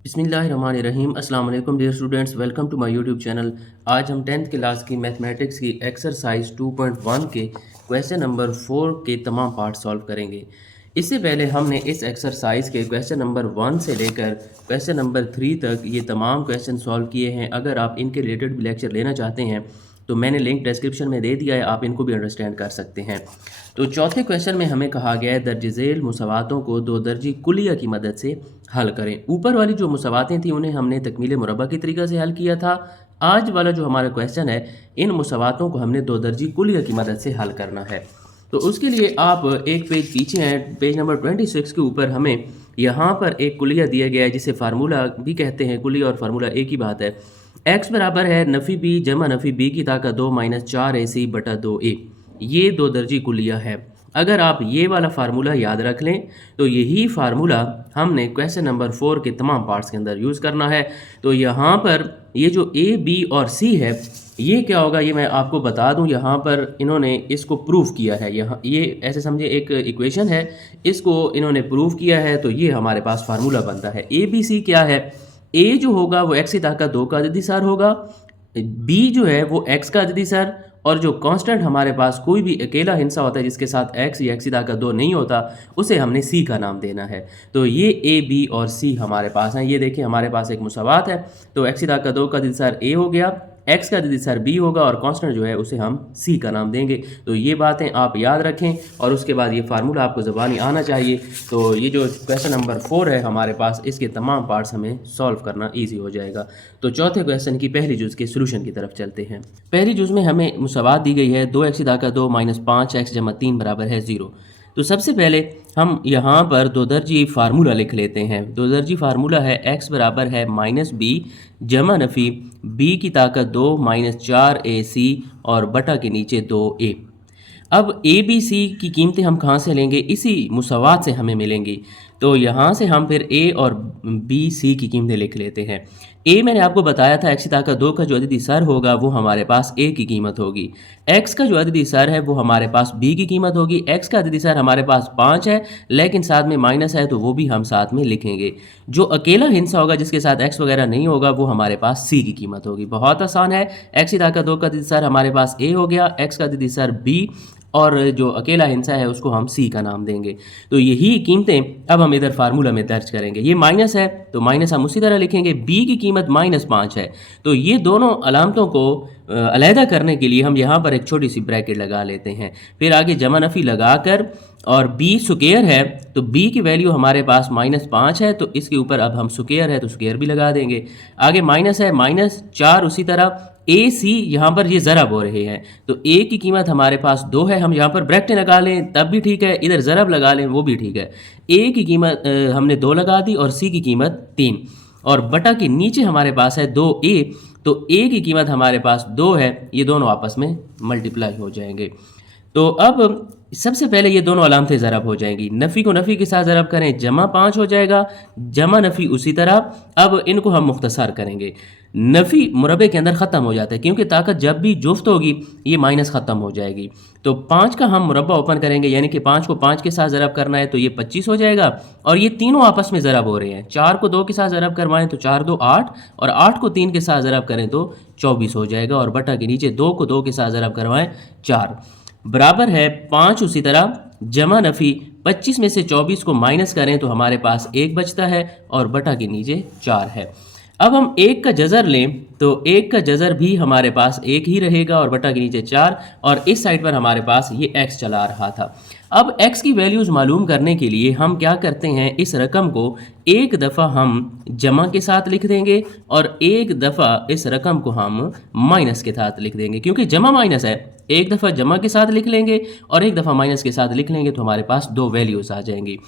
बिस्मिल्लाहिर्रहमानिर्रहीम अस्सलाम वालेकुम dear students, welcome to my YouTube channel. आज हम 10th क्लास की मैथमेटिक्स की एक्सरसाइज 2.1 के क्वेश्चन नंबर 4 के तमाम पार्ट सॉल्व करेंगे। इससे पहले हमने इस एक्सरसाइज के क्वेश्चन नंबर 1 से लेकर क्वेश्चन नंबर 3 तक ये तमाम क्वेश्चन सॉल्व किए हैं। अगर आप इनके रिलेटेड भी लेक्चर लेना चाहते हैं तो मैंने लिंक डिस्क्रिप्शन में दे दिया है, आप इनको भी अंडरस्टैंड कर सकते हैं। तो चौथे क्वेश्चन में हमें कहा गया है दर्ज झेल मुसावातों को दो दर्जी कुलिया की मदद से हल करें। ऊपर वाली जो मुसावातें थी उन्हें हमने तकमील मुरबा की तरीक़ा से हल किया था। आज वाला जो हमारा क्वेश्चन है, इन मुसावातों को हमने दो दर्जी कुलिया की मदद से हल करना है। तो उसके लिए आप एक पेज पीछे हैं, पेज नंबर 26 के ऊपर हमें यहाँ पर एक कुलिया दिया गया है जिसे फार्मूला भी कहते हैं। कुलिया और फार्मूला एक ही बात है। x बराबर है नफ़ी बी जमा नफ़ी बी की ताकत 2 माइनस 4ac बटा 2a। ये दो दर्जी कुलिया है। अगर आप ये वाला फार्मूला याद रख लें तो यही फार्मूला हमने क्वेश्चन नंबर 4 के तमाम पार्ट्स के अंदर यूज़ करना है। तो यहाँ पर ये जो a b और c है, ये क्या होगा ये मैं आपको बता दूं। यहाँ पर इन्होंने इसको प्रूफ किया है। यहाँ ये ऐसे समझे एक इक्वेशन है, इसको इन्होंने प्रूफ किया है, तो ये हमारे पास फार्मूला बनता है। a b c क्या है? a जो होगा वो x की ताकत 2 का अददी सार होगा, b जो है वो x का अददी सार, और जो कांस्टेंट हमारे पास कोई भी अकेला हिस्सा होता है जिसके साथ x या x की ताकत 2 नहीं होता, उसे हमने c का नाम देना है। तो ये a b और c हमारे पास हैं। ये देखिए हमारे पास एक मुसावात है, तो x की ताकत 2 का अददी सार a हो गया, x का अददी सार b होगा और कांस्टेंट जो है उसे हम c का नाम देंगे। तो ये बातें आप याद रखें और उसके बाद ये फार्मूला आपको ज़बानी आना चाहिए। तो ये जो क्वेश्चन नंबर 4 है हमारे पास, इसके तमाम पार्ट्स हमें सॉल्व करना ईजी हो जाएगा। तो चौथे क्वेश्चन की पहली जुज़ के सोल्यूशन की तरफ चलते हैं। पहली जुज़ में हमें मुसावात दी गई है 2x की ताकत 2 माइनस 5x जमा 3 बराबर है 0। तो सबसे पहले हम यहाँ पर दो दर्जी फार्मूला लिख लेते हैं। दो दर्जी फार्मूला है x बराबर है माइनस बी जमा नफ़ी b की ताकत 2 माइनस 4ac और बटा के नीचे 2a। अब a b c की कीमतें हम कहाँ से लेंगे? इसी मुसावात से हमें मिलेंगी। तो यहाँ से हम फिर a और b c की कीमतें लिख लेते हैं। a मैंने आपको बताया था x की ताकत 2 का जो अददी सर होगा वो हमारे पास a की कीमत होगी। x का जो अददी सर है वो हमारे पास b की कीमत होगी। x का अददी सर हमारे पास 5 है, लेकिन साथ में माइनस है तो वो भी हम साथ में लिखेंगे। जो अकेला हिस्सा होगा जिसके साथ x वगैरह नहीं होगा वो हमारे पास c की कीमत होगी। बहुत आसान है। x की ताकत 2 का अददी सर हमारे पास a हो गया, x का अददी सर b और जो अकेला हिस्सा है उसको हम c का नाम देंगे। तो यही कीमतें अब हम इधर फार्मूला में दर्ज करेंगे। ये माइनस है तो माइनस हम उसी तरह लिखेंगे। b की कीमत माइनस 5 है, तो ये दोनों अलामतों को अलहदा करने के लिए हम यहाँ पर एक छोटी सी ब्रैकेट लगा लेते हैं। फिर आगे जमा नफ़ी लगा कर, और b स्क्वायर है तो b की वैल्यू हमारे पास माइनस 5 है, तो इसके ऊपर अब हम स्क्वायर है तो स्क्वायर भी लगा देंगे। आगे माइनस है माइनस 4, उसी तरह ए सी यहाँ पर ये ज़रब हो रहे हैं, तो ए की कीमत हमारे पास 2 है। हम यहाँ पर ब्रैकेट लगा लें तब भी ठीक है, इधर ज़रब लगा लें वो भी ठीक है। ए की कीमत हमने 2 लगा दी और सी की कीमत 3, और बटा के नीचे हमारे पास है 2a, तो a की कीमत हमारे पास 2 है। ये दोनों आपस में मल्टीप्लाई हो जाएंगे। तो अब सबसे पहले ये दोनों अलामतें ज़रब हो जाएंगी। नफ़ी को नफ़ी के साथ ज़रब करें, जमा 5 हो जाएगा, जमा नफ़ी उसी तरह। अब इनको हम मुख्तसर करेंगे। नफ़ी मुरबे के अंदर ख़त्म हो जाता है क्योंकि ताकत जब भी जुफ्त होगी ये माइनस ख़त्म हो जाएगी। तो 5 का हम मुरबा ओपन करेंगे, यानी कि 5 को 5 के साथ ज़रब करना है तो ये 25 हो जाएगा, और ये तीनों आपस में ज़रब हो रहे हैं। 4 को 2 के साथ ज़रब करवाएं तो 4 2 8, और 8 को 3 के साथ ज़रब करें तो 24 हो जाएगा, और बटा के नीचे 2 को 2 के साथ ज़रब करवाएं 4 बराबर है 5। उसी तरह जमा नफ़ी 25 में से 24 को माइनस करें तो हमारे पास 1 बचता है, और बटा के नीचे 4 है। अब हम 1 का जज़र लें तो 1 का जज़र भी हमारे पास 1 ही रहेगा, और बटा के नीचे 4, और इस साइड पर हमारे पास ये x चला रहा था। अब x की वैल्यूज़ मालूम करने के लिए हम क्या करते हैं, इस रकम को एक दफ़ा हम जमा के साथ लिख देंगे और एक दफ़ा इस रकम को हम माइनस के साथ लिख देंगे। क्योंकि जमा माइनस है, एक दफ़ा जमा के साथ लिख लेंगे और एक दफ़ा माइनस के साथ लिख लेंगे तो हमारे पास 2 वैल्यूज़ आ जाएंगी।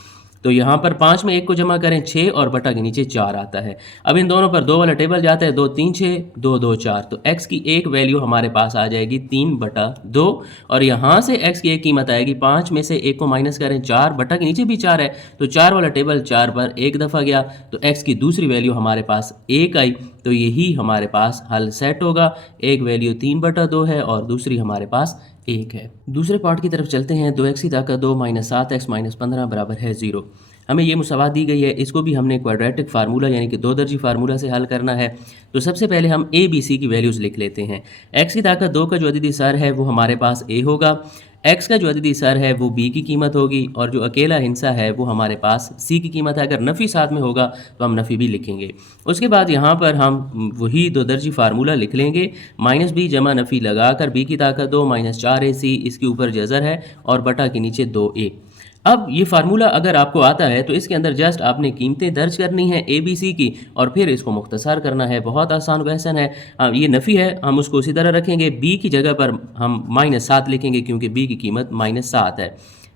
तो यहाँ पर 5 में 1 को जमा करें 6, और बटा के नीचे 4 आता है। अब इन दोनों पर 2 वाला टेबल जाता है, 2 3 6, 2 2 4, तो x की एक वैल्यू हमारे पास आ जाएगी 3 बटा 2, और यहाँ से x की एक कीमत आएगी 5 में से 1 को माइनस करें 4, बटा के नीचे भी 4 है, तो 4 वाला टेबल 4 पर एक दफ़ा गया, तो x की दूसरी वैल्यू हमारे पास 1 आई। तो यही हमारे पास हल सेट होगा। एक वैल्यू 3 बटा 2 है और दूसरी हमारे पास 1 है। दूसरे पार्ट की तरफ चलते हैं। 2x की ताकत 2 माइनस 7x माइनस 15 बराबर है 0। हमें ये मुसावात दी गई है, इसको भी हमने क्वाड्रेटिक फार्मूला यानी कि दो दर्जी फार्मूला से हल करना है। तो सबसे पहले हम ए बी सी की वैल्यूज़ लिख लेते हैं। एक्स की ताकत 2 का जो अददी सर है वो हमारे पास ए होगा, एक्स का जो अददी सर है वो बी की कीमत होगी, और जो अकेला हिस्सा है वो हमारे पास सी की कीमत है। अगर नफ़ी साथ में होगा तो हम नफ़ी भी लिखेंगे। उसके बाद यहाँ पर हम वही दो दर्जी फार्मूला लिख लेंगे, माइनस बी जमा नफ़ी लगाकर बी की ताकत 2 माइनस 4ac, इसके ऊपर जज़र है और बटा के नीचे 2a। अब ये फार्मूला अगर आपको आता है तो इसके अंदर जस्ट आपने कीमतें दर्ज करनी है ए बी सी की और फिर इसको मुख्तसर करना है। बहुत आसान क्वेश्चन है। ये नफ़ी है, हम उसको उसी तरह रखेंगे, बी की जगह पर हम -7 लिखेंगे क्योंकि बी की कीमत -7 है।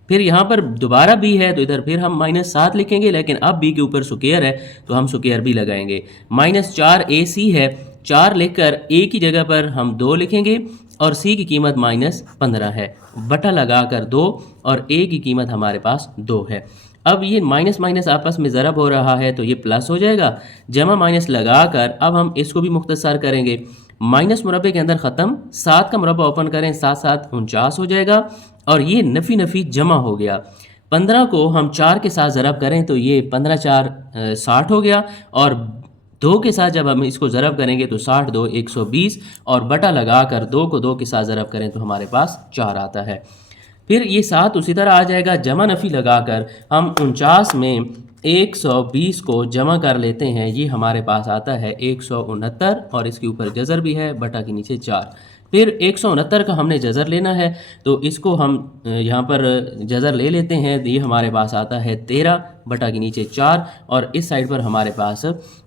फिर यहाँ पर दोबारा बी है तो इधर फिर हम -7 लिखेंगे, लेकिन अब बी के ऊपर स्क्वायर है तो हम स्क्वायर भी लगाएंगे। -4ac है, 4 लिखकर ए की जगह पर हम 2 लिखेंगे और सी की कीमत -15 है, बटा लगाकर 2 और ए की कीमत हमारे पास 2 है। अब ये माइनस माइनस आपस में ज़रब हो रहा है तो ये प्लस हो जाएगा, जमा माइनस लगाकर अब हम इसको भी मुख्तसर करेंगे। माइनस मुरब्बे के अंदर ख़त्म, 7 का मुरब्बा ओपन करें, 7 7 49 हो जाएगा और ये नफ़ी नफ़ी जमा हो गया। 15 को हम 4 के साथ ज़रब करें तो ये 15 4 60 हो गया, और 2 के साथ जब हम इसको ज़रब करेंगे तो 60 2 120 और बटा लगाकर 2 को 2 के साथ ज़रब करें तो हमारे पास 4 आता है। फिर ये 7 उसी तरह आ जाएगा, जमा नफ़ी लगाकर हम 49 में 120 को जमा कर लेते हैं, ये हमारे पास आता है 169 और इसके ऊपर जज़र भी है, बटा के नीचे 4। फिर 169 का हमने जज़र लेना है तो इसको हम यहाँ पर जज़र ले लेते हैं, ये हमारे पास आता है 13 बटा के नीचे 4 और इस साइड पर हमारे पास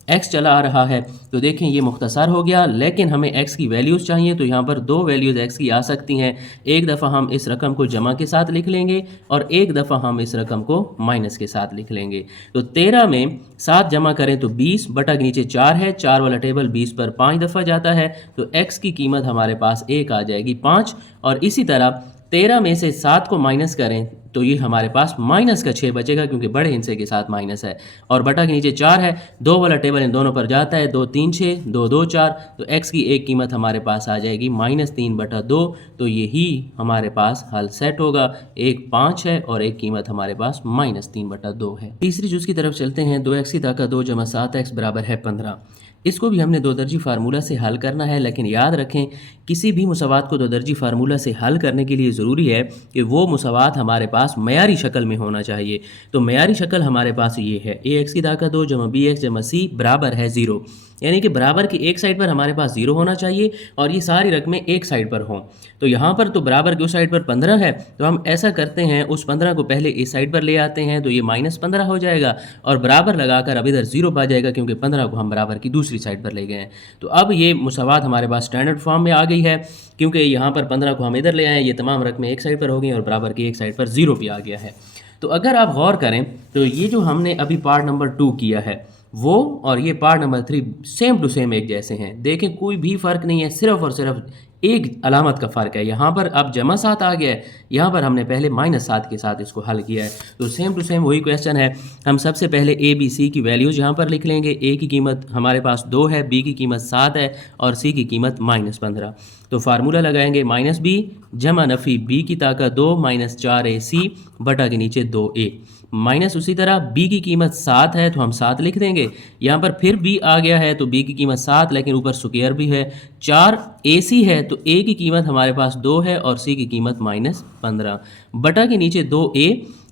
x चला आ रहा है। तो देखें ये मुख्तसर हो गया, लेकिन हमें x की वैल्यूज़ चाहिए तो यहाँ पर 2 वैल्यूज़ x की आ सकती हैं। एक दफ़ा हम इस रकम को जमा के साथ लिख लेंगे और एक दफ़ा हम इस रकम को माइनस के साथ लिख लेंगे। तो 13 में 7 जमा करें तो 20 बटा के नीचे 4 है, 4 वाला टेबल 20 पर 5 दफ़ा जाता है तो x की कीमत हमारे पास 1 आ जाएगी 5। और इसी तरह 13 में से 7 को माइनस करें तो ये हमारे पास माइनस का 6 बचेगा क्योंकि बड़े हिस्से के साथ माइनस है, और बटा के नीचे 4 है, 2 वाला टेबल इन दोनों पर जाता है, 2 3 6 2 2 4, तो x की एक कीमत हमारे पास आ जाएगी -3 बटा 2। तो यही हमारे पास हल सेट होगा, एक 5 है और एक कीमत हमारे पास -3 बटा 2 है। तीसरी जुज़ की तरफ चलते हैं। 2x की ताकत 2 जमा 7x बराबर है 15। इसको भी हमने दो दर्जी फार्मूला से हल करना है, लेकिन याद रखें किसी भी मुसावात को दो दर्जी फार्मूला से हल करने के लिए ज़रूरी है कि वो मुसावात हमारे पास मयारी शक्ल में होना चाहिए। तो मयारी शक्ल हमारे पास ये है, ax की ताकत 2 जमा bx जमा c बराबर है 0, यानी कि बराबर की एक साइड पर हमारे पास 0 होना चाहिए और ये सारी रकमें एक साइड पर हों। तो यहाँ पर तो बराबर की उस साइड पर 15 है, तो हम ऐसा करते हैं उस 15 को पहले इस साइड पर ले आते हैं तो ये -15 हो जाएगा और बराबर लगाकर अब इधर 0 पा जाएगा क्योंकि 15 को हम बराबर की दूसरी साइड पर ले गए हैं। तो अब ये मुसावात हमारे पास स्टैंडर्ड फॉर्म में आ गई है, क्योंकि यहाँ पर 15 को हम इधर ले आए, ये तमाम रकमें एक साइड पर हो गई और बराबर की एक साइड पर 0 भी आ गया है। तो अगर आप गौर करें तो ये जो हमने अभी पार्ट नंबर 2 किया है वो और ये part number 3 same to same एक जैसे हैं। देखें कोई भी फ़र्क नहीं है, सिर्फ और सिर्फ एक अलामत का फ़र्क है। यहाँ पर अब जमा 7 आ गया है, यहाँ पर हमने पहले -7 के साथ इसको हल किया है। तो सेम टू सेम वही क्वेश्चन है। हम सबसे पहले ए बी सी की वैल्यूज़ यहाँ पर लिख लेंगे। ए की कीमत हमारे पास 2 है, बी की कीमत 7 है और सी की कीमत -15। तो फार्मूला लगाएंगे -b जमा नफ़ी बी की ताकत 2 -4ac बटा के नीचे 2a माइनस उसी तरह b की कीमत 7 है तो हम 7 लिख देंगे। यहाँ पर फिर b आ गया है तो b की कीमत 7, लेकिन ऊपर स्क्वायर भी है। 4ac है तो a की कीमत हमारे पास 2 है और c की कीमत -15 बटा के नीचे 2a,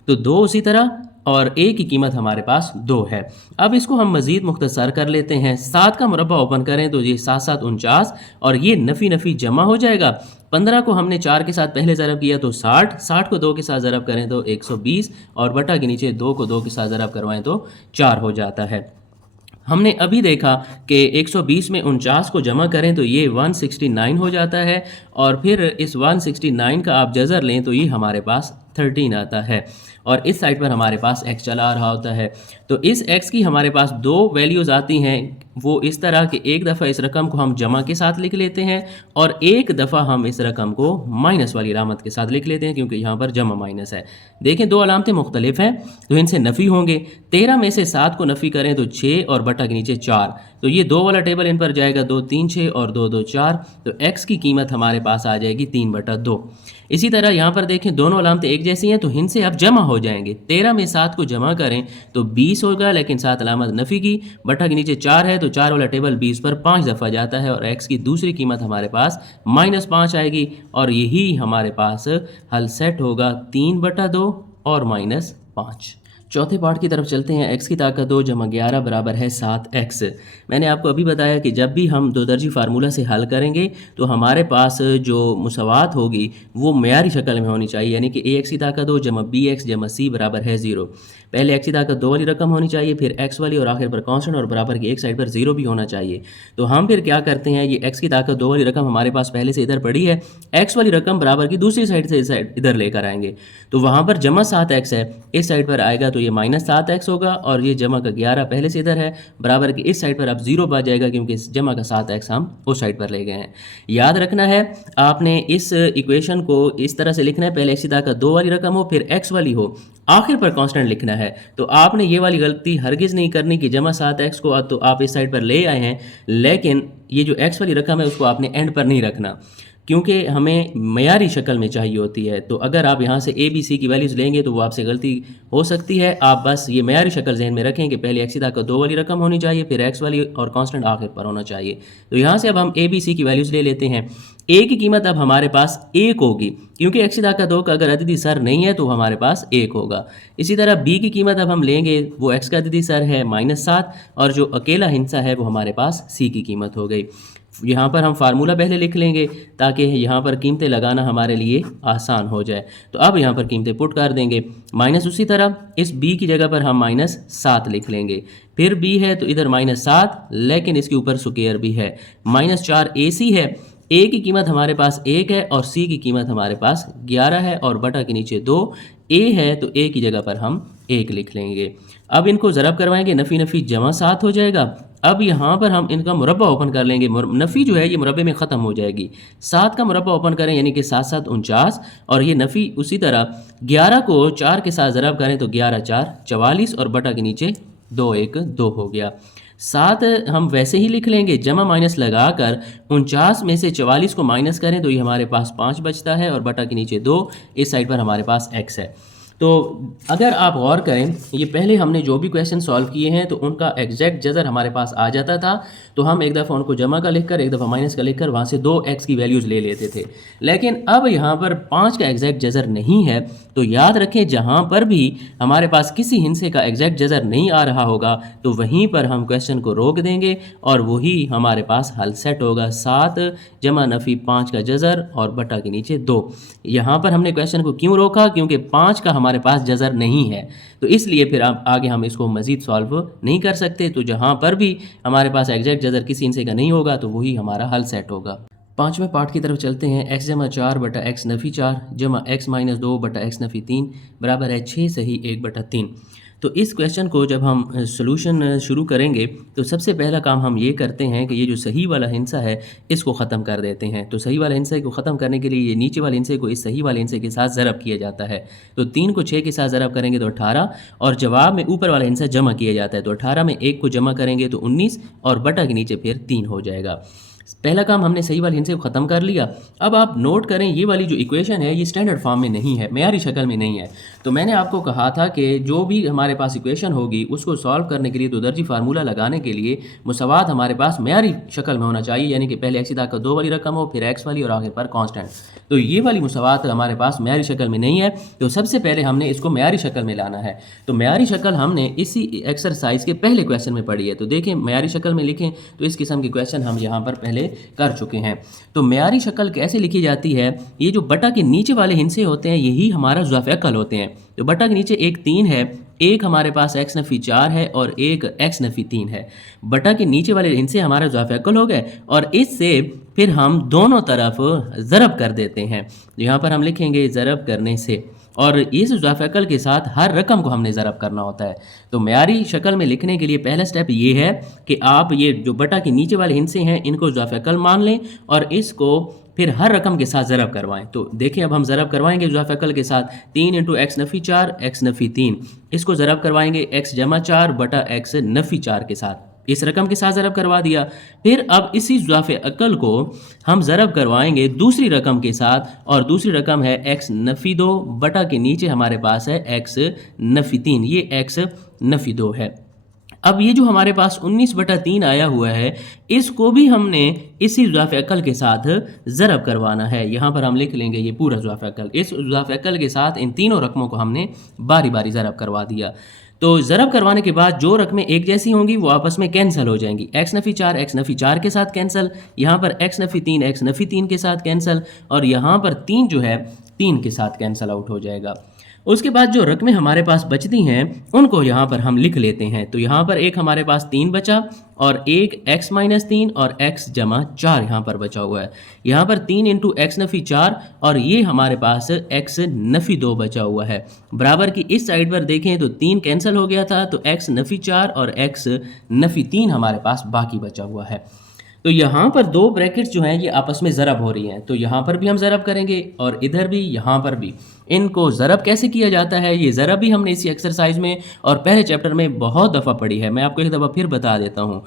तो 2 उसी तरह और a की कीमत हमारे पास 2 है। अब इसको हम मज़ीद मुख्तसर कर लेते हैं। 7 का मुरब्बा ओपन करें तो ये 7 7 49 और ये नफ़ी नफ़ी जमा हो जाएगा। 15 को हमने 4 के साथ पहले ज़रब किया तो 60, 60 को 2 के साथ ज़रब करें तो 120 और बटा के नीचे 2 को 2 के साथ ज़रब करवाएं तो 4 हो जाता है। हमने अभी देखा कि 120 में 49 को जमा करें तो ये 169 हो जाता है और फिर इस 169 का आप जज़र लें तो ये हमारे पास 13 आता है और इस साइड पर हमारे पास x चला आ रहा होता है। तो इस x की हमारे पास 2 वैल्यूज़ आती हैं, वो इस तरह कि एक दफ़ा इस रकम को हम जमा के साथ लिख लेते हैं और एक दफ़ा हम इस रकम को माइनस वाली अलामत के साथ लिख लेते हैं, क्योंकि यहाँ पर जमा माइनस है। देखें दो अलामतें मुख्तलिफ हैं तो इनसे नफ़ी होंगे। 13 में से 7 को नफ़ी करें तो 6 और बटा के नीचे 4, तो ये 2 वाला टेबल इन पर जाएगा, 2 3 6 और 2 2 4, तो x की कीमत हमारे पास आ जाएगी 3/2। इसी तरह यहाँ पर देखें दोनों अलामतें एक जैसी हैं तो इनसे अब जमा हो जाएंगे। 13 में 7 को जमा करें तो 20 होगा, लेकिन 7 अलामत नफ़ी की, बटा के नीचे 4 है तो 4 वाला टेबल 20 पर 5 दफ़ा जाता है और x की दूसरी कीमत हमारे पास -5 आएगी और यही हमारे पास हल सेट होगा 3/2 और -5। चौथे पार्ट की तरफ चलते हैं। x की ताकत 2 जमा 11 बराबर है 7x। मैंने आपको अभी बताया कि जब भी हम दो दर्जी फार्मूला से हल करेंगे तो हमारे पास जो मुसावात होगी वो मेयारी शक्ल में होनी चाहिए, यानी कि ax की ताकत 2 जमा bx जमा c बराबर है 0। पहले x की ताकत 2 वाली रकम होनी चाहिए, फिर x वाली और आखिर पर कांस्टेंट और बराबर की एक साइड पर 0 भी होना चाहिए। तो हम फिर क्या करते हैं, ये x की ताकत 2 वाली रकम हमारे पास पहले से इधर पड़ी है, x वाली रकम बराबर की दूसरी साइड से इधर लेकर आएंगे। तो वहाँ पर जमा 7x है, इस साइड पर आएगा तो ये -7x होगा और ये जमा का 11 पहले से इधर है, बराबर की इस साइड पर अब 0 आ जाएगा क्योंकि इस जमा का 7x हम उस साइड पर ले गए हैं। याद रखना है आपने इस इक्वेशन को इस तरह से लिखना है, पहले x की ताकत 2 वाली रकम हो फिर x वाली हो, आखिर पर कांस्टेंट लिखना है। तो आपने ये वाली गलती हरगिज़ नहीं करनी कि जमा 7x को तो आप इस साइड पर ले आए हैं, लेकिन ये जो x वाली रकम है उसको आपने एंड पर नहीं रखना, क्योंकि हमें मयारी शक्ल में चाहिए होती है। तो अगर आप यहाँ से a b c की वैल्यूज़ लेंगे तो वो आपसे गलती हो सकती है। आप बस ये मयारी शक्ल जहन में रखें कि पहले x की ताकत 2 वाली रकम होनी चाहिए, फिर x वाली और कांस्टेंट आखिर पर होना चाहिए। तो यहाँ से अब हम a b c की वैल्यूज़ ले लेते हैं। a की कीमत अब हमारे पास 1 होगी, क्योंकि x की ताकत 2 का अगर अददी सर नहीं है तो हमारे पास 1 होगा। इसी तरह b की कीमत अब हम लेंगे, वो x का अददी सर है -7 और जो अकेला हिस्सा है वो हमारे पास c की कीमत हो गई। यहाँ पर हम फार्मूला पहले लिख लेंगे ताकि यहाँ पर कीमतें लगाना हमारे लिए आसान हो जाए। तो अब यहाँ पर कीमतें पुट कर देंगे, माइनस उसी तरह इस b की जगह पर हम -7 लिख लेंगे, फिर b है तो इधर -7 लेकिन इसके ऊपर स्क्वायर भी है, -4 ac है। a की कीमत हमारे पास 1 है और c की कीमत हमारे पास 11 है और बटा के नीचे 2, a है तो a की जगह पर हम 1 लिख लेंगे। अब इनको ज़रब करवाएंगे, नफ़ी नफ़ी जमा 7 हो जाएगा। अब यहाँ पर हम इनका मुरब्बा ओपन कर लेंगे, नफ़ी जो है ये मुरब्बे में ख़त्म हो जाएगी। 7 का मुरब्बा ओपन करें यानी कि 7 7 49 और ये नफ़ी उसी तरह 11 को 4 के साथ ज़रब करें तो 11 4 44 और बटा के नीचे 2 1 2 हो गया। 7 हम वैसे ही लिख लेंगे, जमा माइनस लगा कर 49 में से 44 को माइनस करें तो ये हमारे पास 5 बचता है और बटा के नीचे 2, इस साइड पर हमारे पास x है। तो अगर आप गौर करें, ये पहले हमने जो भी क्वेश्चन सॉल्व किए हैं तो उनका एग्जैक्ट जज़र हमारे पास आ जाता था, तो हम एक दफ़ा उनको जमा का लिखकर एक दफ़ा माइनस का लिखकर वहाँ से 2x की वैल्यूज़ ले लेते थे। लेकिन अब यहाँ पर 5 का एग्जैक्ट जज़र नहीं है, तो याद रखें जहाँ पर भी हमारे पास किसी हिस्से का एग्जैक्ट जज़र नहीं आ रहा होगा तो वहीं पर हम क्वेश्चन को रोक देंगे और वही हमारे पास हल सेट होगा, 7 जमा नफ़ी 5 का जज़र और बटा के नीचे 2। यहाँ पर हमने क्वेश्चन को क्यों रोका, क्योंकि 5 का हमारे पास जज़र नहीं है, तो इसलिए फिर अब आगे हम इसको मज़ीद सॉल्व नहीं कर सकते। तो जहाँ पर भी हमारे पास एग्जैक्ट जज़र किसी हिस्से का नहीं होगा तो वही हमारा हल सेट होगा। पाँचवें पार्ट की तरफ चलते हैं। x जमा 4 बटा x नफ़ी 4 जमा x माइनस 2 बटा x नफ़ी 3 बराबर है 6 सही 1/3। तो इस क्वेश्चन को जब हम सॉल्यूशन शुरू करेंगे तो सबसे पहला काम हम ये करते हैं कि ये जो सही वाला हिस्सा है इसको ख़त्म कर देते हैं। तो सही वाले हिस्से को ख़त्म करने के लिए ये नीचे वाले हिस्से को इस सही वाले हिस्से के साथ ज़रब किया जाता है। तो 3 को 6 के साथ ज़रब करेंगे तो 18 और जवाब में ऊपर वाला हिस्सा जमा किया जाता है। तो 18 में 1 को जमा करेंगे तो 19 और बटा के नीचे फिर 3 हो जाएगा। पहला काम हमने सही वाले हिस्से को ख़त्म कर लिया। अब आप नोट करें ये वाली जो इक्वेशन है ये स्टैंडर्ड फॉर्म में नहीं है, मेयारी शक्ल में नहीं है। तो मैंने आपको कहा था कि जो भी हमारे पास इक्वेशन होगी उसको सॉल्व करने के लिए दो दर्जी फार्मूला लगाने के लिए मुसावात हमारे पास मेयारी शक्ल में होना चाहिए, यानी कि पहले x की ताकत 2 वाली रकम हो फिर x वाली और आगे पर कांस्टेंट। तो ये वाली मुसावात हमारे पास मेयारी शक्ल में नहीं है, तो सबसे पहले हमने इसको मेयारी शक्ल में लाना है। तो मेयारी शक्ल हमने इसी एक्सरसाइज के पहले क्वेश्चन में पढ़ी है। तो देखें मेयारी शक्ल में लिखें तो इस किस्म के क्वेश्चन हम यहाँ पर पहले कर चुके हैं। तो मेयारी शक्ल कैसे लिखी जाती है, ये जो बटा के नीचे वाले हिस्से होते हैं यही हमारा ज़ुआफ़े अकल होते हैं। तो बटा के नीचे एक 3 है, एक हमारे पास x नफ़ी 4 है और एक x नफ़ी 3 है। बटा के नीचे वाले हिस्से हमारा ज़ुआफ़े अकल हो गए और इससे फिर हम दोनों तरफ ज़रब कर देते हैं। यहाँ पर हम लिखेंगे ज़रब करने से और इस ज़ाफ़-ए-अक़ल के साथ हर रकम को हमने ज़रब करना होता है। तो मयारी शक्ल में लिखने के लिए पहला स्टेप ये है कि आप ये जो बटा के नीचे वाले हिस्से हैं इनको ज़ाफ़-ए-अक़ल मान लें और इसको फिर हर रकम के साथ ज़रब करवाएं। तो देखें अब हम ज़रब करवाएंगे ज़ाफ़-ए-अक़ल के साथ 3 इंटू एक्स नफ़ी 4 एक्स नफ़ी 3, इसको ज़रब करवाएंगे x जमा 4 बटा x नफ़ी 4 के साथ, इस रकम के साथ ज़रब करवा दिया। फिर अब इसी ज़ाफ़-ए-अक़ल को हम ज़रब करवाएंगे दूसरी रकम के साथ और दूसरी रकम है x नफ़ी 2 बटा के नीचे हमारे पास है x नफ़ी 3, ये x नफ़ी 2 है। अब ये जो हमारे पास 19/3 आया हुआ है इसको भी हमने इसी ज़ाफ़-ए-अक़ल के साथ ज़रब करवाना है। यहाँ पर हम लिख लेंगे ये पूरा ज़ाफ़-ए-अक़ल, इस ज़ाफ़-ए-अक़ल के साथ इन तीनों रकमों को हमने बारी बारी ज़रब करवा दिया। तो ज़रब करवाने के बाद जो रकमें एक जैसी होंगी वो आपस में कैंसिल हो जाएंगी। एक्स नफ़ी 4 के साथ कैंसिल, यहाँ पर एक्स नफ़ी 3 के साथ कैंसिल और यहाँ पर 3 जो है 3 के साथ कैंसिल आउट हो जाएगा। उसके बाद जो रकमें हमारे पास बचती हैं उनको यहाँ पर हम लिख लेते हैं। तो यहाँ पर एक हमारे पास 3 बचा और एक x माइनस 3 और x जमा 4 यहाँ पर बचा हुआ है। यहाँ पर 3 इंटू एक्स नफ़ी 4 और ये हमारे पास x नफ़ी 2 बचा हुआ है। बराबर की इस साइड पर देखें तो 3 कैंसिल हो गया था तो x नफ़ी 4 और x नफ़ी 3 हमारे पास बाकी बचा हुआ है। तो यहाँ पर दो ब्रैकेट्स जो हैं ये आपस में ज़रब हो रही हैं, तो यहाँ पर भी हम ज़रब करेंगे और इधर भी यहाँ पर भी। इनको ज़रब कैसे किया जाता है, ये ज़रब भी हमने इसी एक्सरसाइज में और पहले चैप्टर में बहुत दफ़ा पढ़ी है। मैं आपको एक दफ़ा फिर बता देता हूँ।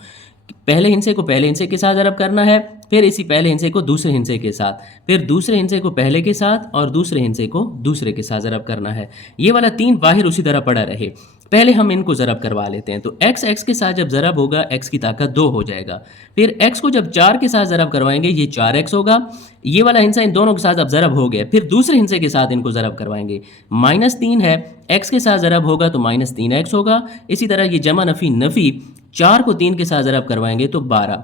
पहले हिस्से को पहले हिस्से के साथ ज़रब करना है, फिर इसी पहले हिस्से को दूसरे हिस्से के साथ, फिर दूसरे हिस्से को पहले के साथ और दूसरे हिस्से को दूसरे के साथ ज़रब करना है। ये वाला 3 बाहर उसी तरह पड़ा रहे। पहले हम इनको ज़रब करवा लेते हैं। तो x के साथ जब ज़रब होगा x की ताकत 2 हो जाएगा। फिर x को जब 4 के साथ ज़रब करवाएंगे ये 4x होगा। ये वाला हिस्सा इन दोनों के साथ अब ज़रब हो गया। फिर दूसरे हिस्से के साथ इनको ज़रब करवाएंगे। -3 है, x के साथ ज़रब होगा तो -3x होगा। इसी तरह ये जमा नफ़ी नफ़ी 4 को 3 के साथ ज़रब करवाएंगे तो 12।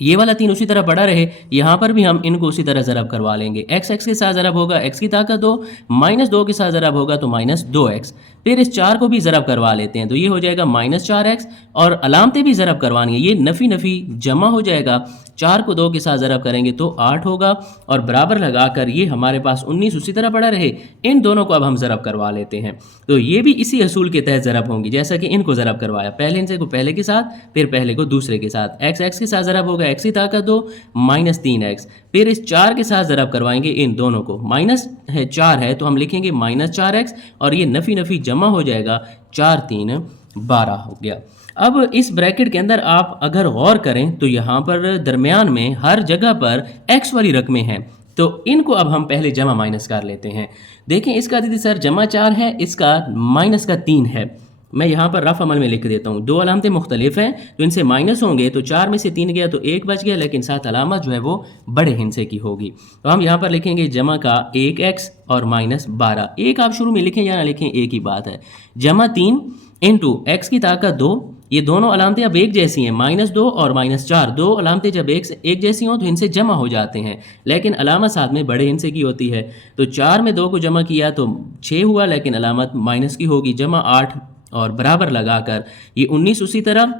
ये वाला 3 उसी तरह पड़ा रहे, यहाँ पर भी हम इनको उसी तरह ज़रब करवा लेंगे। x के साथ ज़रब होगा x की ताकत 2, -2 के साथ ज़रब होगा तो -2x। फिर इस 4 को भी ज़रब करवा लेते हैं तो ये हो जाएगा -4x और अलामतें भी ज़रब करवानी है। ये नफ़ी नफ़ी जमा हो जाएगा, 4 को 2 के साथ ज़रब करेंगे तो 8 होगा और बराबर लगाकर ये हमारे पास 19 उसी तरह पड़ा रहे। इन दोनों को अब हम ज़रब करवा लेते हैं तो ये भी इसी असूल के तहत ज़रब होंगी जैसा कि इनको ज़रब करवाया। पहले हिस्से को पहले के साथ, फिर पहले को दूसरे के साथ। x के साथ ज़रब होगा x की ताकत 2 -3x। फिर इस 4 के साथ ज़रब करवाएंगे इन दोनों को। -4 है तो हम लिखेंगे -4x और ये नफ़ी नफ़ी जमा हो जाएगा, 4 3 12 हो गया। अब इस ब्रैकेट के अंदर आप अगर गौर करें तो यहाँ पर दरमियान में हर जगह पर x वाली रकमें हैं, तो इनको अब हम पहले जमा माइनस कर लेते हैं। देखें इसका दीदी सर जमा 4 है, इसका माइनस का 3 है। मैं यहाँ पर रफ अमल में लिख देता हूँ। दो अलामतें मुख्तलिफ हैं तो इनसे माइनस होंगे तो 4 में से 3 गया तो 1 बच गया, लेकिन साथ अलामत जो है वो बड़े हिस्से की होगी। तो हम यहाँ पर लिखेंगे जमा का 1x और -12। एक आप शुरू में लिखें या ना लिखें एक ही बात है। जमा 3 इंटू एक्स की ताकत 2, ये दोनों अलामतें अब एक जैसी हैं, -2 और -4। दो अलामतें जब एक जैसी हों तो इनसे जमा हो जाते हैं, लेकिन अलामत साथ में बड़े हिस्से की होती है। तो 4 में 2 को जमा किया तो 6 हुआ, लेकिन अलामत माइनस की होगी, जमा 8 और बराबर लगाकर ये 19 उसी तरह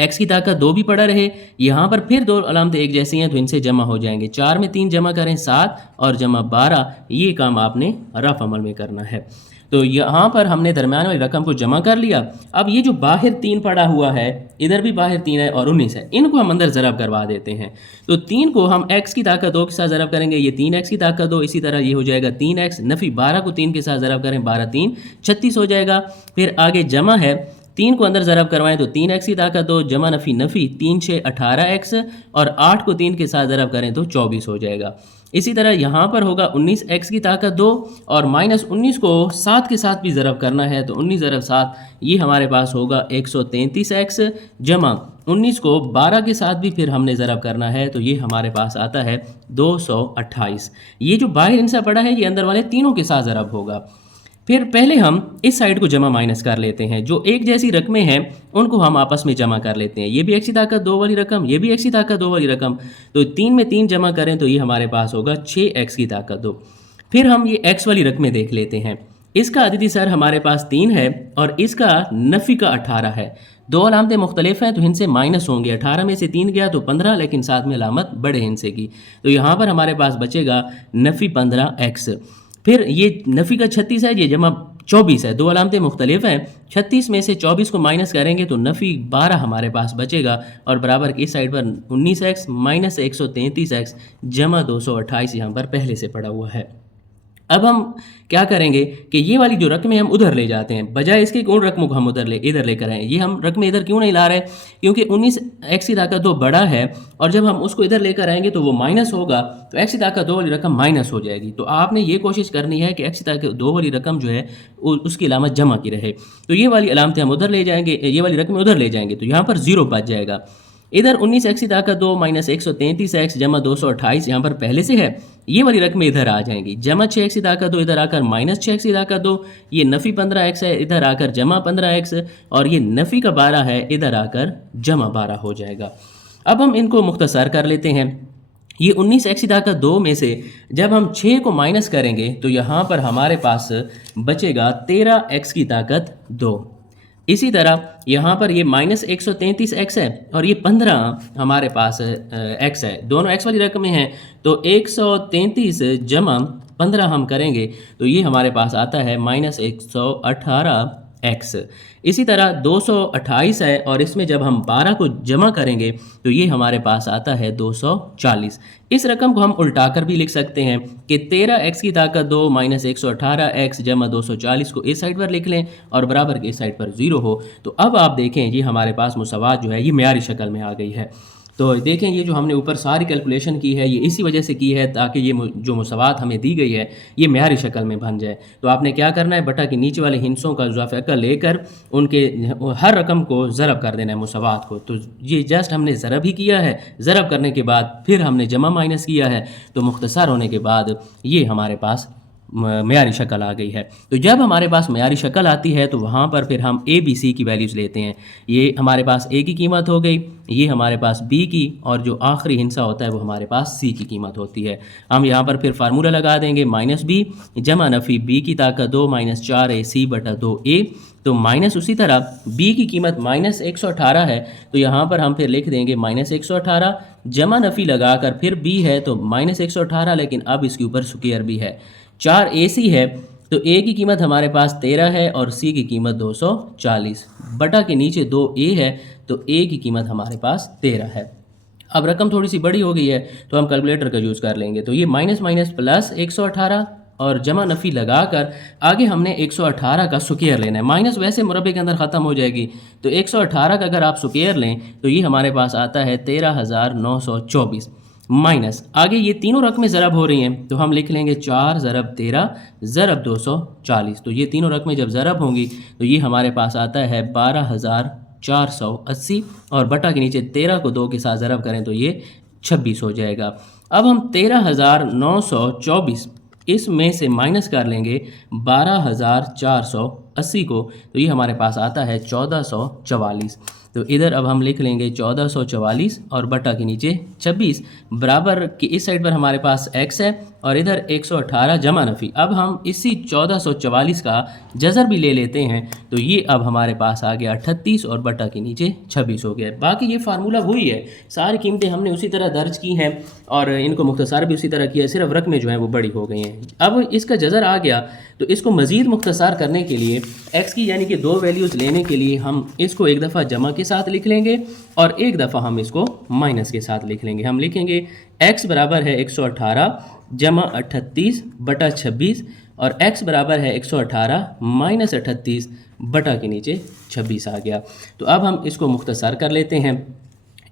x की ताकत 2 भी पड़ा रहे। यहाँ पर फिर दो अलामतें एक जैसी हैं तो इनसे जमा हो जाएंगे। 4 में 3 जमा करें 7 और जमा 12। ये काम आपने रफ अमल में करना है। तो यहाँ पर हमने दरम्यान वाली रकम को जमा कर लिया। अब ये जो बाहर 3 पड़ा हुआ है, इधर भी बाहर 3 है और 19 है, इनको हम अंदर ज़रब करवा देते हैं। तो 3 को हम x की ताकत 2 के साथ ज़रब करेंगे, ये 3x की ताकत 2। इसी तरह ये हो जाएगा 3x नफ़ी 12 को 3 के साथ ज़रब करें, 12 3 36 हो जाएगा। फिर आगे जमा है, 3 को अंदर ज़रब करवाएं तो 3x की ताकत 2, जमा नफ़ी नफ़ी 3 6 18x और 8 को 3 के साथ ज़रब करें तो 24 हो जाएगा। इसी तरह यहाँ पर होगा 19x की ताकत 2 और -19 को 7 के साथ भी ज़रब करना है तो 19 ज़रब 7 ये हमारे पास होगा 133x, जमा 19 को 12 के साथ भी फिर हमने ज़रब करना है तो ये हमारे पास आता है 228। ये जो बाहर हिस्सा पड़ा है ये अंदर वाले तीनों के साथ ज़रब होगा। फिर पहले हम इस साइड को जमा माइनस कर लेते हैं। जो एक जैसी रकमें हैं उनको हम आपस में जमा कर लेते हैं। ये भी x की ताकत 2 वाली रकम, ये भी x की ताकत 2 वाली रकम, तो 3 में 3 जमा करें तो ये हमारे पास होगा 6x की ताकत 2। फिर हम ये x वाली रकमें देख लेते हैं। इसका अदिति सर हमारे पास 3 है और इसका नफ़ी का 18 है। दो अलामतें मुख्तलिफ हैं तो इनसे माइनस होंगे। 18 में से 3 गया तो 15, लेकिन साथ में अलामत बड़े हिस्से की। तो यहाँ पर हमारे पास बचेगा नफ़ी 15x। फिर ये नफ़ी का 36 है, ये जमा 24 है, दो अलामतें मुख्तलिफ हैं। 36 में से 24 को माइनस करेंगे तो नफ़ी 12 हमारे पास बचेगा और बराबर की इस साइड पर 19x माइनस 133x जमा 228 यहाँ पर पहले से पड़ा हुआ है। अब हम क्या करेंगे कि ये वाली जो रकमें हम उधर ले जाते हैं, बजाय इसके कि उन रकमों को हम इधर लेकर आएँ। ये हम रकमें इधर क्यों नहीं ला रहे? क्योंकि 19x की ताकत 2 बड़ा है और जब हम उसको इधर लेकर आएंगे तो वो माइनस होगा, तो x की ताकत 2 वाली रकम माइनस हो जाएगी। तो आपने ये कोशिश करनी है कि x की ताकत 2 वाली रकम जो है उसकी अलामत जमा की रहे। तो ये वाली अलामतें हम उधर ले जाएंगे, ये वाली रकमें उधर ले जाएंगे तो यहाँ पर 0 बच जाएगा। इधर 19x की ताकत 2 माइनस 133x जमा 228 यहाँ पर पहले से है, ये वाली रकमें इधर आ जाएंगी। जमा 6x की ताकत 2 इधर आकर माइनस 6x की ताकत 2, ये नफ़ी 15x है, इधर आकर जमा 15x और ये नफ़ी का 12 है, इधर आकर जमा 12 हो जाएगा। अब हम इनको मुख्तसर कर लेते हैं। ये 19x की ताकत 2 में से जब हम 6 को माइनस करेंगे तो यहाँ पर हमारे पास बचेगा 13x की ताकत 2। इसी तरह यहाँ पर ये माइनस 133x है और ये 15 हमारे पास x है, दोनों x वाली रकमें हैं। तो 133 जमा 15 हम करेंगे तो ये हमारे पास आता है माइनस 118x। इसी तरह 228 है और इसमें जब हम 12 को जमा करेंगे तो ये हमारे पास आता है 240। इस रकम को हम उल्टाकर भी लिख सकते हैं कि 13x की ताकत 2 माइनस 118x जमा 240 को इस साइड पर लिख लें और बराबर के इस साइड पर 0 हो। तो अब आप देखें ये हमारे पास मुसावात जो है ये मेयारी शक्ल में आ गई है। तो देखें ये जो हमने ऊपर सारी कैलकुलेशन की है ये इसी वजह से की है ताकि ये जो मुसावात हमें दी गई है ये मेयारी शक्ल में बन जाए। तो आपने क्या करना है, बटा के नीचे वाले हिस्सों का इजाफा लेकर उनके हर रकम को ज़रब कर देना है मुसावात को। तो ये जस्ट हमने ज़रब ही किया है, ज़रब करने के बाद फिर हमने जमा माइनस किया है, तो मुख्तसर होने के बाद ये हमारे पास मेयारी शक्ल आ गई है। तो जब हमारे पास मेयारी शक्ल आती है तो वहाँ पर फिर हम ए बी सी की वैल्यूज़ लेते हैं। ये हमारे पास ए की कीमत हो गई, ये हमारे पास बी की, और जो आखिरी हिस्सा होता है वो हमारे पास सी की कीमत होती है। हम यहाँ पर फिर फार्मूला लगा देंगे माइनस बी जमा नफ़ी बी की ताकत 2 माइनस 4ac बटा 2a। तो माइनस उसी तरह b की कीमत माइनस 118 है तो यहाँ पर हम फिर लिख देंगे माइनस 118 जमा नफ़ी लगाकर फिर b है तो माइनस 118, लेकिन अब इसके ऊपर स्क्वायर भी है। 4ac है तो a की कीमत हमारे पास 13 है और c की कीमत 240 बटा के नीचे 2a है तो a की कीमत हमारे पास 13 है। अब रकम थोड़ी सी बड़ी हो गई है तो हम कैलकुलेटर का यूज़ कर लेंगे। तो ये माइनस माइनस प्लस 118 और जमा नफ़ी लगाकर आगे हमने 118 का स्क्वायर लेना है। माइनस वैसे मुरब्बे के अंदर ख़त्म हो जाएगी तो 118 का अगर आप स्क्वायर लें तो ये हमारे पास आता है 13,924 माइनस आगे ये तीनों रकमें ज़रब हो रही हैं तो हम लिख लेंगे 4 ज़रब 13 ज़रब 240। तो ये तीनों रकमें जब ज़रब होंगी तो ये हमारे पास आता है 12,480 और बटा के नीचे 13 को 2 के साथ ज़रब करें तो ये 26 हो जाएगा। अब हम 13,924 इसमें से माइनस कर लेंगे 12,480 को तो ये हमारे पास आता है 1444। तो इधर अब हम लिख लेंगे 1444 और बटा के नीचे 26 बराबर की इस साइड पर हमारे पास x है और इधर 118 जमा नफ़ी। अब हम इसी 1444 का जज़र भी ले लेते हैं तो ये अब हमारे पास आ गया 38 और बटा के नीचे 26 हो गया। बाकी ये फार्मूला वही है, सारी कीमतें हमने उसी तरह दर्ज की हैं और इनको मुख्तसर भी उसी तरह किया है, सिर्फ रकमें जो हैं वो बड़ी हो गई हैं। अब इसका जज़र आ गया तो इसको मज़ीद मुख्तसर करने के लिए x की यानी कि 2 वैल्यूज़ लेने के लिए हम इसको एक दफ़ा जमा के साथ लिख लेंगे और एक दफ़ा हम इसको माइनस के साथ लिख लेंगे। हम लिखेंगे x बराबर है 118 जमा 38 बटा 26 और x बराबर है 118 माइनस 38 बटा के नीचे 26 आ गया। तो अब हम इसको मुख्तसर कर लेते हैं।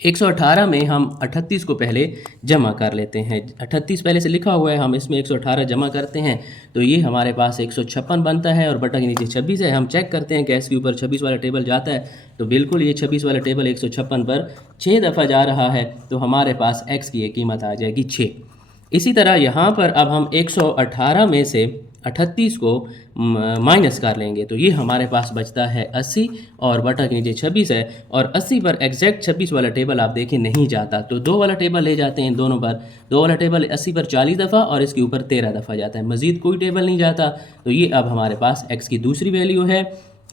118 में हम 38 को पहले जमा कर लेते हैं। 38 पहले से लिखा हुआ है, हम इसमें 118 जमा करते हैं तो ये हमारे पास 156 बनता है और बटा के नीचे 26 है। हम चेक करते हैं कि इसके ऊपर 26 वाला टेबल जाता है तो बिल्कुल ये 26 वाला टेबल 156 पर 6 दफ़ा जा रहा है तो हमारे पास x की ये कीमत आ जाएगी 6। इसी तरह यहाँ पर अब हम 118 में से 38 को माइनस कर लेंगे तो ये हमारे पास बचता है 80 और बटा के नीचे 26 है और 80 पर एग्जैक्ट 26 वाला टेबल आप देखें नहीं जाता तो 2 वाला टेबल ले जाते हैं दोनों पर। 2 वाला टेबल 80 पर 40 दफ़ा और इसके ऊपर 13 दफ़ा जाता है, मज़ीद कोई टेबल नहीं जाता। तो ये अब हमारे पास x की दूसरी वैल्यू है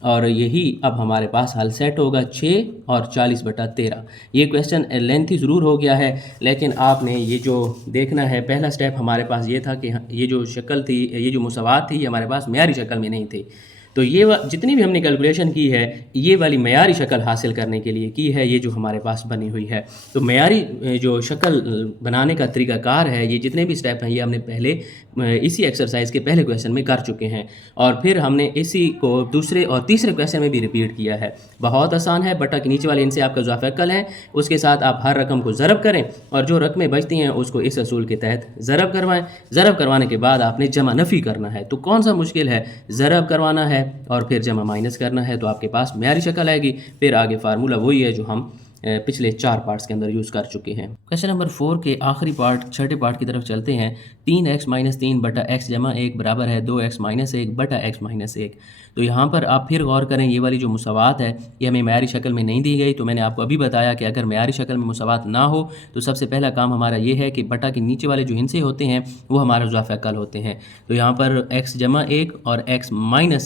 और यही अब हमारे पास हल सेट होगा 6 और 40/13। ये क्वेश्चन लेंथी ज़रूर हो गया है, लेकिन आपने ये जो देखना है, पहला स्टेप हमारे पास ये था कि ये जो शक्ल थी, ये जो मुसावात थी, ये हमारे पास मेयारी शक्ल में नहीं थी। तो ये जितनी भी हमने कैलकुलेशन की है, ये वाली मेयारी शक्ल हासिल करने के लिए की है, ये जो हमारे पास बनी हुई है। तो मेयारी जो शक्ल बनाने का तरीक़ाकार है, ये जितने भी स्टेप हैं, ये हमने पहले इसी एक्सरसाइज के पहले क्वेश्चन में कर चुके हैं, और फिर हमने इसी को दूसरे और तीसरे क्वेश्चन में भी रिपीट किया है। बहुत आसान है। बटा के नीचे वाले इनसे आपका इजाफा अक्ल है, उसके साथ आप हर रकम को ज़रब करें और जो रकमें बचती हैं उसको इस असूल के तहत ज़रब करवाएं। ज़रब करवाने के बाद आपने जमा नफ़ी करना है। तो कौन सा मुश्किल है, ज़रब करवाना है और फिर जमा माइनस करना है, तो आपके पास मेयारी शक्ल आएगी। फिर आगे फार्मूला वही है जो हम पिछले 4 पार्ट्स के अंदर यूज़ कर चुके हैं। क्वेश्चन नंबर 4 के आखिरी पार्ट, छठे पार्ट की तरफ चलते हैं। 3x - 3 बटा x जमा 1 बराबर है 2x - 1 बटा x - 1। तो यहाँ पर आप फिर गौर करें, ये वाली जो मुसावात है ये हमें मेयारी शक्ल में नहीं दी गई। तो मैंने आपको अभी बताया कि अगर मेयारी शक्ल में मुसावात ना हो तो सबसे पहला काम हमारा ये है कि बटा के नीचे वाले जो हिस्से होते हैं वो हमारा इजाफा अक्ल होते हैं। तो यहाँ पर x जमा 1 और x -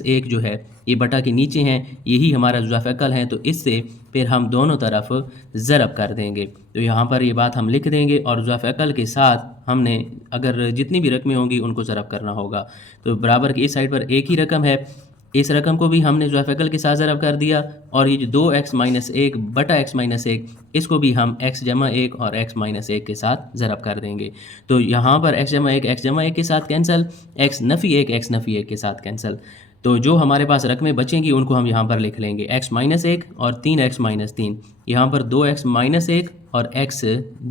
1 जो है ये बटा के नीचे हैं, यही हमारा इजाफा अक्ल है। तो इससे फिर हम दोनों तरफ ज़रब कर देंगे। तो यहाँ पर ये बात हम लिख देंगे और इजाफा अक्ल के साथ हमने अगर जितनी भी रकमें होंगी उनको ज़रब करना होगा। तो बराबर की इस साइड पर एक ही रकम है, इस रकम को भी हमने इजाफा अक्ल के साथ ज़रब कर दिया, और ये जो 2x - 1 बटा x - 1 इसको भी हम x जमा 1 और x - 1 के साथ ज़रब कर देंगे। तो यहाँ पर x जमा 1 के साथ कैंसिल, x नफ़ी 1 के साथ कैंसिल। तो जो हमारे पास रकमें बचेंगी उनको हम यहाँ पर लिख लेंगे, x - 1 और 3x - 3, यहाँ पर 2x - 1 और x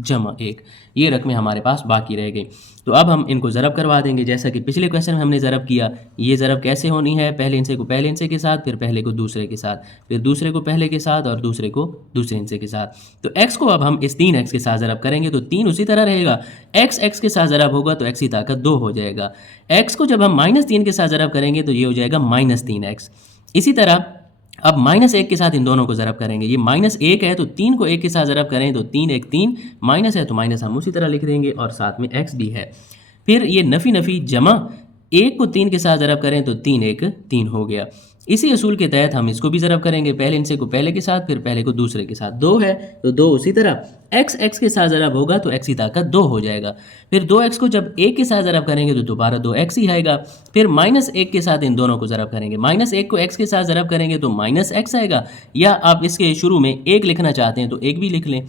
जमा 1, ये रकमें हमारे पास बाकी रह गई। तो अब हम इनको ज़रब करवा देंगे जैसा कि पिछले क्वेश्चन में हमने ज़रब किया। ये ज़रब कैसे होनी है, पहले हिस्से को पहले हिस्से के साथ, फिर पहले को दूसरे के साथ, फिर दूसरे को पहले के साथ और दूसरे को दूसरे हिस्से के साथ। तो x को अब हम इस 3x के साथ ज़रब करेंगे तो 3 उसी तरह रहेगा, x के साथ ज़रब होगा तो x की ताकत 2 हो जाएगा। x को जब हम -3 के साथ ज़रब करेंगे तो ये हो जाएगा -3x। इसी तरह अब -1 के साथ इन दोनों को ज़रब करेंगे, ये -1 है तो 3 को 1 के साथ ज़रब करें तो 3 1 3, माइनस है तो माइनस हम उसी तरह लिख देंगे और साथ में x भी है। फिर ये नफ़ी नफ़ी जमा 1 को 3 के साथ ज़रब करें तो 3 1 3 हो गया। इसी असूल के तहत हम इसको भी ज़रब करेंगे, पहले इनसे को पहले के साथ, फिर पहले को दूसरे के साथ। 2 है तो 2 उसी तरह, x के साथ ज़रब होगा तो x की ताकत 2 हो जाएगा। फिर 2x को जब 1 के साथ ज़रब करेंगे तो दोबारा 2x ही आएगा। फिर -1 के साथ इन दोनों को ज़रब करेंगे, -1 को x के साथ ज़रब करेंगे तो -x आएगा, या आप इसके शुरू में 1 लिखना चाहते हैं तो 1 भी लिख लें।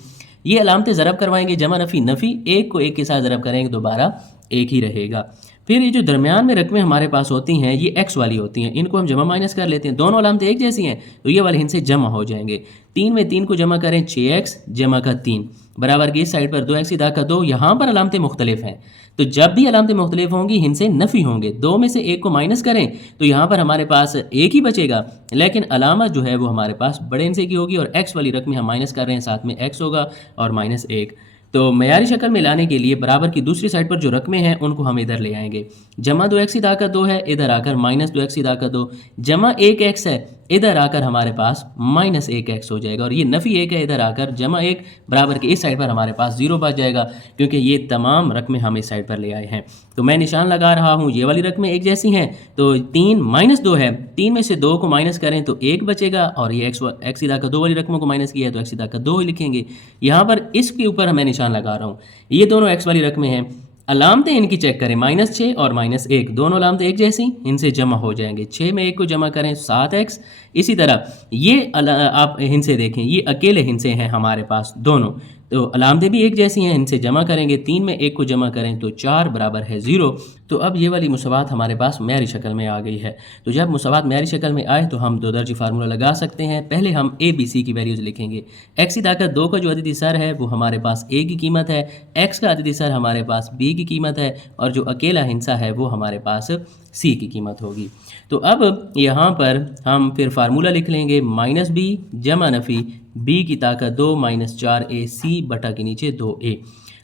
ये अलामतें ज़रब करवाएंगे, जमा नफ़ी नफ़ी, 1 को 1 के साथ ज़रब करेंगे दोबारा 1 ही रहेगा। फिर ये जो दरमियान में रकमें हमारे पास होती हैं ये x वाली होती हैं, इनको हम जमा माइनस कर लेते हैं, दोनों अलामतें एक जैसी हैं तो ये वाले हिस्से जमा हो जाएंगे। 3 में 3 को जमा करें 6x जमा का 3 बराबर की इस साइड पर 2x की ताकत 2, यहाँ पर अलामतें मुख्तलिफ हैं। तो जब भी अलामतें मुख्तलिफ होंगी हिस्से नफ़ी होंगे, 2 में से 1 को माइनस करें तो यहाँ पर हमारे पास 1 ही बचेगा, लेकिन अलामत जो है वो हमारे पास बड़े हिस्से की होगी और x वाली रकमें हम माइनस कर रहे हैं, साथ में x होगा और -1। तो मेयारी शक्ल में लाने के लिए बराबर की दूसरी साइड पर जो रकमें हैं उनको हम इधर ले आएंगे। जमा 2x की ताकत 2 है, इधर आकर -2x की ताकत 2, जमा 1x है, इधर आकर हमारे पास -1x हो जाएगा, और ये नफ़ी 1 है, इधर आकर जमा 1 बराबर के इस साइड पर हमारे पास 0 बच जाएगा, क्योंकि ये तमाम रकमें हम इस साइड पर ले आए हैं। तो मैं निशान लगा रहा हूँ, ये वाली रकमें एक जैसी हैं, तो 3 -2 है, 3 में से 2 को माइनस करें तो 1 बचेगा, और ये x की ताकत 2 वाली रकमों को माइनस किया है तो x की ताकत 2 ही लिखेंगे। यहाँ पर इसके ऊपर मैं निशान लगा रहा हूँ, ये दोनों x वाली रकमें हैं, अलामतें इनकी चेक करें, -6 और -1 दोनों अलामतें एक जैसी, इनसे जमा हो जाएंगे। 6 में 1 को जमा करें 7x। इसी तरह ये आप हिंसे देखें, ये अकेले हिंसे हैं हमारे पास दोनों, तो अलामतें भी एक जैसी हैं, इनसे जमा करेंगे, 3 में 1 को जमा करें तो 4 बराबर है 0। तो अब ये वाली मुसावात हमारे पास मेयारी शक्ल में आ गई है। तो जब मुसावात मेयारी शक्ल में आए तो हम दो दर्जी फार्मूला लगा सकते हैं। पहले हम a b c की वैल्यूज़ लिखेंगे। x की ताकत 2 का जो अददी सर है वो हमारे पास a की कीमत है, x का अददी सर हमारे पास b की कीमत है, और जो अकेला हिस्सा है वो हमारे पास c की कीमत होगी। तो अब यहाँ पर हम फिर फार्मूला लिख लेंगे, -b जमा नफ़ी b की ताकत 2 -4ac बटा के नीचे 2a।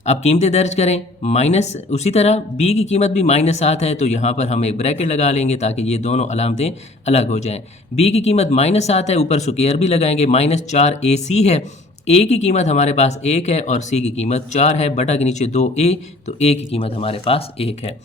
अब कीमतें दर्ज करें, माइनस उसी तरह b की कीमत भी -7 है, तो यहाँ पर हम एक ब्रैकेट लगा लेंगे ताकि ये दोनों अलामतें अलग हो जाएं। b की कीमत -7 है, ऊपर स्क्वायर भी लगाएंगे, -4ac है, a की कीमत हमारे पास 1 है और c की कीमत 4 है, बटा के नीचे 2a, तो a की कीमत हमारे पास 1 है।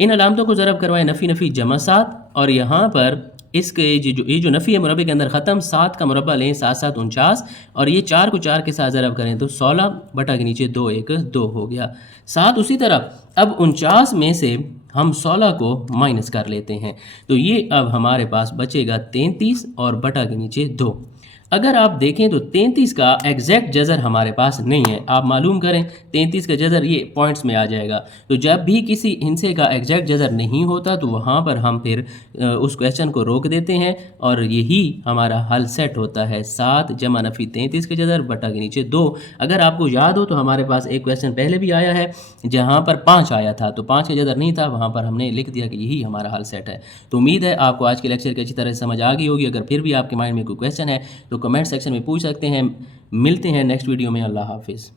इन अलामतों को ज़रब करवाएं, नफ़ी नफ़ी जमा 7, और यहाँ पर इसके ये जो नफ़ी है मुरब्बे के अंदर ख़त्म, 7 का मुरब्बा लें, 7 7 49 और ये 4 को 4 के साथ ज़रब करें तो 16 बटा के नीचे 2 1 2 हो गया। साथ उसी तरह अब 49 में से हम 16 को माइनस कर लेते हैं, तो ये अब हमारे पास बचेगा 33 और बटा के नीचे 2। अगर आप देखें तो 33 का एग्जैक्ट जज़र हमारे पास नहीं है, आप मालूम करें 33 का जज़र ये पॉइंट्स में आ जाएगा। तो जब भी किसी हिंसे का एग्जैक्ट जज़र नहीं होता तो वहाँ पर हम फिर उस क्वेश्चन को रोक देते हैं और यही हमारा हल सेट होता है 7 जमा नफ़ी 33 का जज़र बटा के नीचे 2। अगर आपको याद हो तो हमारे पास एक क्वेश्चन पहले भी आया है जहाँ पर 5 आया था, तो 5 का जज़र नहीं था, वहाँ पर हमने लिख दिया कि यही हमारा हल सेट है। तो उम्मीद है आपको आज के लेक्चर की अच्छी तरह समझ आ गई होगी। अगर फिर भी आपके माइंड में कोई क्वेश्चन है तो कमेंट सेक्शन में पूछ सकते हैं। मिलते हैं नेक्स्ट वीडियो में। अल्लाह हाफिज़।